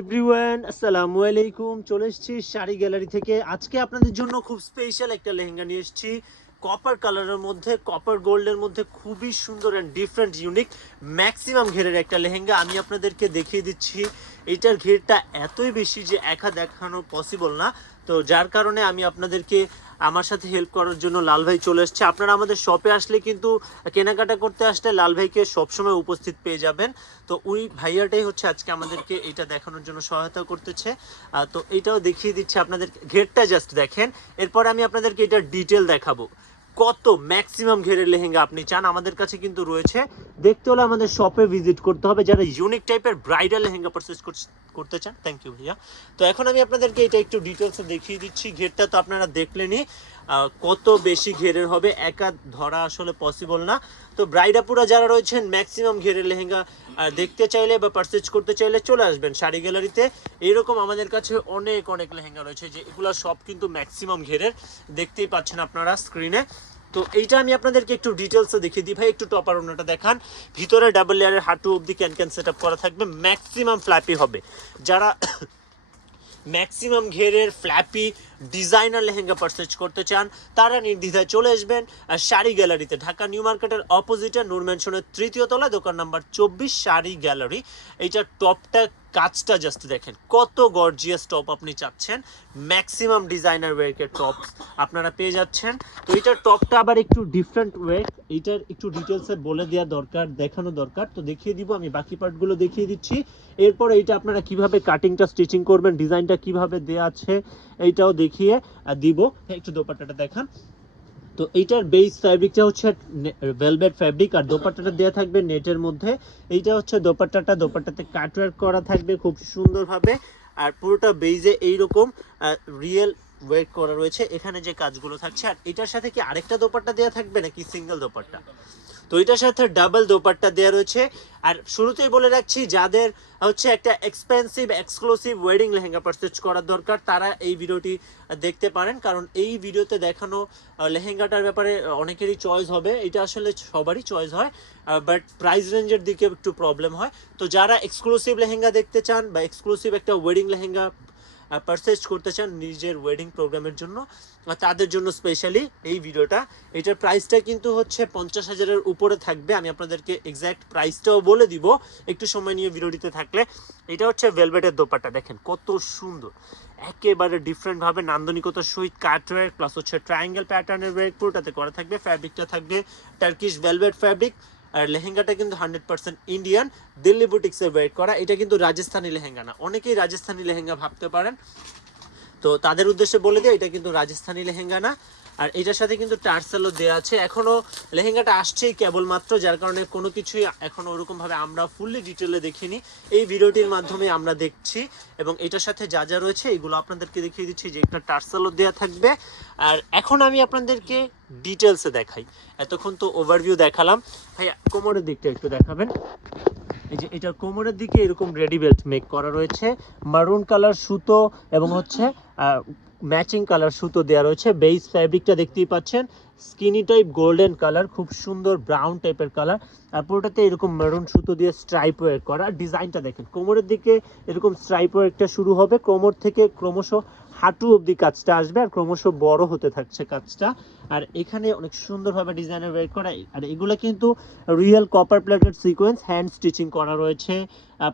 Everyone, আসসালামু আলাইকুম। চলে এসেছি শাড়ি গ্যালারি থেকে। আজকে আপনাদের জন্য খুব স্পেশাল একটা লেহেঙ্গা নিয়ে এসেছি। কপার কালারের মধ্যে কপার গোল্ডের মধ্যে খুবই সুন্দর অ্যান্ড ডিফারেন্ট ইউনিক ম্যাক্সিমাম ঘেরের একটা লেহেঙ্গা আমি আপনাদেরকে দেখিয়ে দিচ্ছি। এটার ঘেরটা এতই বেশি যে একা দেখানো পসিবল না। তো যার কারণে আমি আপনাদেরকে আমার সাথে হেল্প করার জন্য লাল ভাই চলে এসছে। আপনারা আমাদের শপে আসলে কিন্তু কেনাকাটা করতে আসলে লাল ভাইকে সবসময় উপস্থিত পেয়ে যাবেন। তো ওই ভাইয়াটাই হচ্ছে আজকে আমাদেরকে এটা দেখানোর জন্য সহায়তা করতেছে। তো এটাও দেখিয়ে দিচ্ছে আপনাদের, ঘেরটা জাস্ট দেখেন। এরপর আমি আপনাদেরকে এটা ডিটেল দেখাবো। কত ম্যাক্সিমাম ঘেরের লেহেঙ্গা আপনি চান, আমাদের কাছে কিন্তু রয়েছে। দেখতে হলে আমাদের শপে ভিজিট করতে হবে, যারা ইউনিক টাইপের ব্রাইডাল লেহেঙ্গা পারচেস করতে চান। থ্যাংক ইউ ভাইয়া। তো এখন আমি আপনাদেরকে এটা একটু ডিটেলসে দেখিয়ে দিচ্ছি। ঘেরটা তো আপনারা দেখলেনই। কত বেশি ঘেরের হবে? একা ধরা আসলে পসিবল না। তো ব্রাইডাপুরা যারা রয়েছেন ম্যাক্সিমাম ঘেরের লেহেঙ্গা দেখতে চাইলে বা পারচেজ করতে চাইলে চলে আসবেন শাড়ি গ্যালারিতে। এরকম আমাদের কাছে অনেক অনেক লেহেঙ্গা রয়েছে যে এগুলো সব কিন্তু ম্যাক্সিমাম ঘেরের। দেখতেই পাচ্ছেন আপনারা স্ক্রিনে তো এইটা আমি আপনাদেরকে একটু ডিটেলসে দেখিয়ে দিই ভাই, একটু টপার অন্যটা দেখান। ভিতরে ডাবল লেয়ারের হাঁটু অবধি ক্যান ক্যান সেট করা থাকবে ম্যাক্সিমাম ফ্ল্যাপি হবে। যারা ম্যাক্সিমাম ঘেরের ফ্ল্যাপি ডিজাইনার লেহেঙ্গা পারচেজ করতে চান, তারা নির্দ্বিধায় চলে আসবেন শাড়ি গ্যালারিতে। ঢাকা নিউ মার্কেটের অপোজিটে নূর তৃতীয় তলায়, দোকান নাম্বার চব্বিশ, শাড়ি গ্যালারি। এইটার টপটা কাজটা জাস্ট দেখেন। কত গর্জিয়াস টপ আপনি চাচ্ছেন। ম্যাক্সিমাম ডিজাইনার ওয়েকের টপ আপনারা পেয়ে যাচ্ছেন। তো এটার টপটা আবার একটু ডিফারেন্ট ওয়ে এইটার একটু ডিটেলসে বলে দেওয়া দরকার, দেখানো দরকার। তো দেখিয়ে দিব, আমি বাকি পার্টগুলো দেখিয়ে দিচ্ছি। এরপর এইটা আপনারা কীভাবে কাটিংটা স্টিচিং করবেন ডিজাইনটা কীভাবে দেওয়া আছে, এইটাও দেখিয়ে দিব। একটু দোপাট্টাটা দেখান। তো এইটার বেস ফ্যাব্রিকটা হচ্ছে ভেলভেট ফ্যাব্রিক আর দোপাট্টাটা দেওয়া থাকবে নেটের মধ্যে। এইটা হচ্ছে দোপাট্টাটা, দোপাট্টাতে কাটওয়ার্ক করা থাকবে খুব সুন্দরভাবে। আর পুরোটা বেইজে এইরকম রিয়েল ওয়েট করা রয়েছে এখানে যে কাজগুলো থাকছে। আর এটার সাথে কি আরেকটা দোপাট্টা দেওয়া থাকবে নাকি সিঙ্গেল দোপাট্টা? তো এটার সাথে ডাবল দোপাট্টা দেওয়া রয়েছে। আর শুরুতেই বলে রাখছি, যাদের হচ্ছে একটা expensive exclusive wedding lehenga purchase করার দরকার, তারা এই ভিডিওটি দেখতে পারেন। কারণ এই ভিডিওতে দেখানো লেহেঙ্গাটার ব্যাপারে অনেকেরই চয়েস হবে। এটা আসলে সবারই চয়েস হয় বাট প্রাইস রেঞ্জের দিকে একটু প্রবলেম হয়। তো যারা এক্সক্লুসিভ লেহেঙ্গা দেখতে চান বা এক্সক্লুসিভ একটা ওয়েডিং লেহেঙ্গা পারচেজ করতে চান নিজের ওয়েডিং প্রোগ্রামের জন্য তাদের জন্য স্পেশালি এই ভিডিওটা। এটার প্রাইসটা কিন্তু হচ্ছে পঞ্চাশ হাজারের উপরে থাকবে। আমি আপনাদেরকে এক্স্যাক্ট প্রাইসটাও বলে দিব একটু সময় নিয়ে ভিডিওটিতে থাকলে। এটা হচ্ছে ভেলভেটের দোপাট্টা, দেখেন কত সুন্দর। একেবারে ডিফারেন্টভাবে নান্দনিকতার সহিত কাটওয়ার্ক প্লাস হচ্ছে ট্রায়াঙ্গেল প্যাটার্নের ওয়ার্ক পুরোটাতে করা থাকবে ফ্যাব্রিকটা থাকবে টার্কিশ ভেলভেট ফ্যাব্রিক আর লেহেঙ্গাটা কিন্তু হান্ড্রেড পার্সেন্ট ইন্ডিয়ান। দিল্লি বুটিক্সের ওয়েট করা, এটা কিন্তু রাজস্থানি লেহেঙ্গা না। অনেকেই রাজস্থানি লেহেঙ্গা ভাবতে পারেন। তো তাদের উদ্দেশ্যে বলে দিই, এটা কিন্তু রাজস্থানি লেহেঙ্গা না। আর এটার সাথে কিন্তু টার্সেলও দেওয়া আছে। এখনও লেহেঙ্গাটা আসছেই কেবলমাত্র, যার কারণে কোনো কিছুই এখনও ওরকমভাবে আমরা ফুললি ডিটেলে দেখিনি। এই ভিডিওটির মাধ্যমে আমরা দেখছি এবং এটার সাথে যা যা রয়েছে এগুলো আপনাদেরকে দেখিয়ে দিচ্ছি যে একটা টার্সেলও দেওয়া থাকবে। আর এখন আমি আপনাদেরকে ডিটেলসে দেখাই। এতক্ষণ তো ওভারভিউ দেখালাম। ভাই কোমরের দিকটা একটু দেখাবেন। এই যে এটার কোমরের দিকে এরকম রেডি বেল্ট মেক করা রয়েছে। মারুন কালার সুতো এবং হচ্ছে ম্যাচিং কালার সুতো দেওয়া রয়েছে। বেস ফ্যাব্রিকটা দেখতেই পাচ্ছেন। স্কিনি টাইপ গোল্ডেন কালার, খুব সুন্দর ব্রাউন টাইপের কালার। আর পুরোটাতে এরকম মেরুন সুতো দিয়ে স্ট্রাইপ ওয়ার্ক করা। ডিজাইনটা দেখেন, কোমরের দিকে এরকম স্ট্রাইপ ওয়ার্কটা শুরু হবে। কোমর থেকে ক্রমশ হাঁটু অবধি কাজটা আসবে আর ক্রমশ বড় হতে থাকছে কাজটা। আর এখানে অনেক সুন্দরভাবে ডিজাইনের ওয়ার্ক করা আর এগুলো কিন্তু real copper plated sequence hand stitching করা রয়েছে।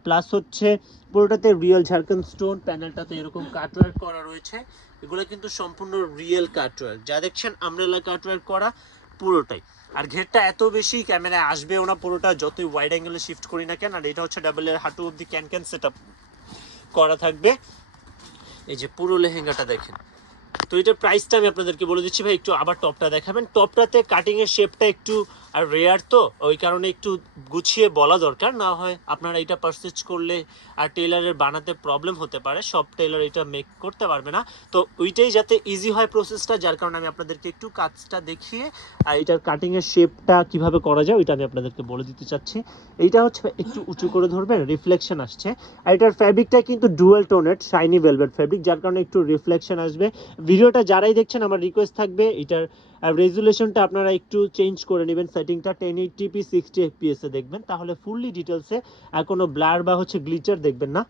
প্লাস হচ্ছে পুরোটাতে রিয়েল ঝাড়খন্ড স্টোন প্যানেলটাতে এরকম কাটওয়ার্ক করা রয়েছে। এগুলো কিন্তু সম্পূর্ণ রিয়েল কাটওয়ার্ক যা দেখছেন আমরেলা কাটওয়ার্ক করা পুরোটাই। আর ঘেরটা এত বেশি ক্যামেরায় আসবেও না, পুরোটা যতই ওয়াইড অ্যাঙ্গেলে শিফট করি না কেন, আর এটা হচ্ছে ডাবল এর হাঁটু অব্দি ক্যান ক্যান সেট করা থাকবে। এই যে পুরো লেহেঙ্গাটা দেখেন। তো এটার প্রাইসটা আমি আপনাদেরকে বলে দিচ্ছি ভাই, একটু আবার টপটা দেখাবেন। টপটাতে কাটিংয়ের শেপটা একটু আর রেয়ার তো, ওই কারণে একটু গুছিয়ে বলা দরকার। না হয় আপনারা এটা পারচেজ করলে আর টেলারের বানাতে প্রবলেম হতে পারে, সব টেলার এটা মেক করতে পারবে না। তো ওইটাই যাতে ইজি হয় প্রসেসটা যার কারণে আমি আপনাদেরকে একটু কাজটা দেখিয়ে, আর এটার কাটিংয়ের শেপটা কীভাবে করা যায়, ওইটা আমি আপনাদেরকে বলে দিতে চাচ্ছি। এইটা হচ্ছে একটু উঁচু করে ধরবেন রিফ্লেকশন আসছে। আর এটার ফ্যাব্রিকটা কিন্তু dual toned shiny velvet fabric যার কারণে একটু রিফ্লেকশন আসবে। ভিডিওটা যারাই দেখছেন, আমার রিকোয়েস্ট থাকবে, এটার রেজুলেশনটা আপনারা একটু চেঞ্জ করে নেবেন। সেটিংটা টেন এইটিপি সিক্সটি এফপিএসে দেখবেন। তাহলে ফুললি ডিটেলসে আর কোনো ব্লার বা হচ্ছে গ্লিচার দেখবেন না।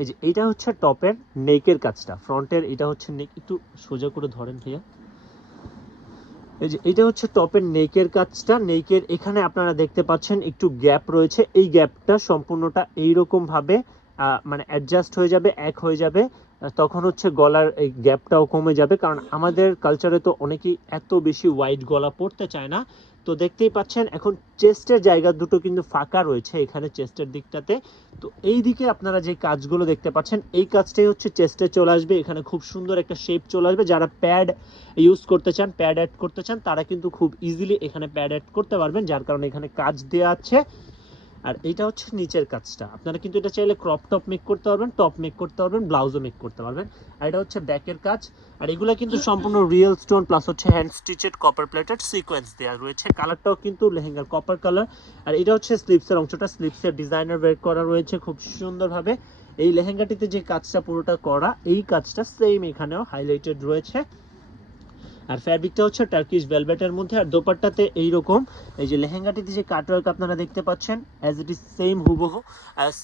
এই যে এইটা হচ্ছে টপের নেকের কাজটা। ফ্রন্টের এটা হচ্ছে নেক একটু সোজা করে ধরেন ভাইয়া। এই যে এটা হচ্ছে টপের নেকের কাজটা। নেকের এখানে আপনারা দেখতে পাচ্ছেন একটু গ্যাপ রয়েছে। এই গ্যাপটা সম্পূর্ণটা এইরকমভাবে মানে অ্যাডজাস্ট হয়ে যাবে, এক হয়ে যাবে। তখন হচ্ছে গলার এই গ্যাপটাও কমে যাবে। কারণ আমাদের কালচারে তো অনেকেই এত বেশি ওয়াইড গলা পড়তে চায় না। তো দেখতেই পাচ্ছেন, এখন চেস্টের জায়গা দুটো কিন্তু ফাঁকা রয়েছে এখানে চেস্টের দিকটাতে। তো এই দিকে আপনারা যে কাজগুলো দেখতে পাচ্ছেন, এই কাজটাই হচ্ছে চেস্টে চলে আসবে। এখানে খুব সুন্দর একটা শেপ চলে আসবে। যারা প্যাড ইউজ করতে চান প্যাড অ্যাড করতে চান, তারা কিন্তু খুব ইজিলি এখানে প্যাড অ্যাড করতে পারবেন। যার কারণে এখানে কাজ দেওয়া আছে। আর এইটা হচ্ছে নিচের কাজটা। আপনারা কিন্তু এটা চাইলে ক্রপ টপ মেক করতে পারবেন টপ মেক করতে পারবেন ব্লাউজও মেক করতে পারবেন। আর এটা হচ্ছে ব্যাকের কাজ। আর এগুলো কিন্তু সম্পূর্ণ রিয়েল স্টোন প্লাস হচ্ছে hand stitched copper plated sequence দেওয়া রয়েছে। কালারটাও কিন্তু লেহেঙ্গার কপার কালার আর এটা হচ্ছে স্লিপসের অংশটা। স্লিপসের ডিজাইনার বের করা রয়েছে খুব সুন্দরভাবে। এই লেহেঙ্গাটিতে যে কাজটা পুরোটা করা, এই কাজটা সেম এখানেও হাইলাইটেড রয়েছে। আর ফ্যাব্রিকটা হচ্ছে টার্কিশ ভেলভেটের মধ্যে। আর দোপাট্টাতে এইরকম, এই যে লেহেঙ্গাটিতে যে কাটওয়ার্ক আপনারা দেখতে পাচ্ছেন অ্যাজ ইট ইজ সেম হুবহু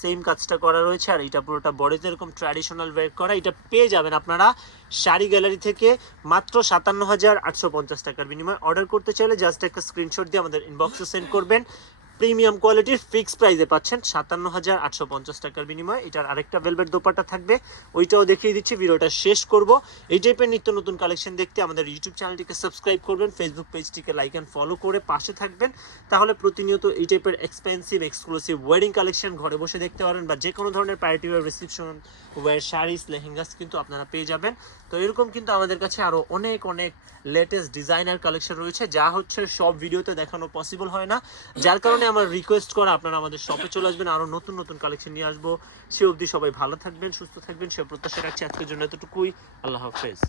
সেম কাজটা করা রয়েছে। আর এটা পুরোটা বডিতে এরকম ট্র্যাডিশনাল ওয়ার্ক করা। এটা পেয়ে যাবেন আপনারা শাড়ি গ্যালারি থেকে মাত্র সাতান্ন হাজার আটশো পঞ্চাশ টাকার বিনিময়ে। অর্ডার করতে চাইলে জাস্ট একটা স্ক্রিনশট দিয়ে আমাদের ইনবক্সে সেন্ড করবেন। প্রিমিয়াম কোয়ালিটির ফিক্স প্রাইসে পাচ্ছেন সাতান্ন হাজার আটশো পঞ্চাশ টাকার বিনিময়ে। এটার আরেকটা ভেলভেট দোপাটা থাকবে, ওইটাও দেখিয়ে দিচ্ছি, ভিডিওটা শেষ করব। এই টাইপের নিত্য নতুন কালেকশন দেখতে আমাদের ইউটিউব চ্যানেলটিকে সাবস্ক্রাইব করবেন ফেসবুক পেজটিকে লাইক অ্যান্ড ফলো করে পাশে থাকবেন। তাহলে প্রতিনিয়ত এই টাইপের এক্সপেন্সিভ এক্সক্লুসিভ ওয়েডিং কালেকশন ঘরে বসে দেখতে পারেন বা যে কোনো ধরনের party wear reception wear saris, lehengas কিন্তু আপনারা পেয়ে যাবেন। তো এরকম কিন্তু আমাদের কাছে আরও অনেক অনেক লেটেস্ট ডিজাইনার কালেকশন রয়েছে, যা হচ্ছে সব ভিডিওতে দেখানো পসিবল হয় না। যার কারণে আমার রিকোয়েস্ট করা, আপনারা আমাদের শপে চলে আসবেন আরও নতুন নতুন কালেকশন নিয়ে আসব। সে অবধি সবাই ভালো থাকবেন, সুস্থ থাকবেন, সে প্রত্যাশা রাখছি আজকের জন্য এতটুকুই। আল্লাহ হাফেজ।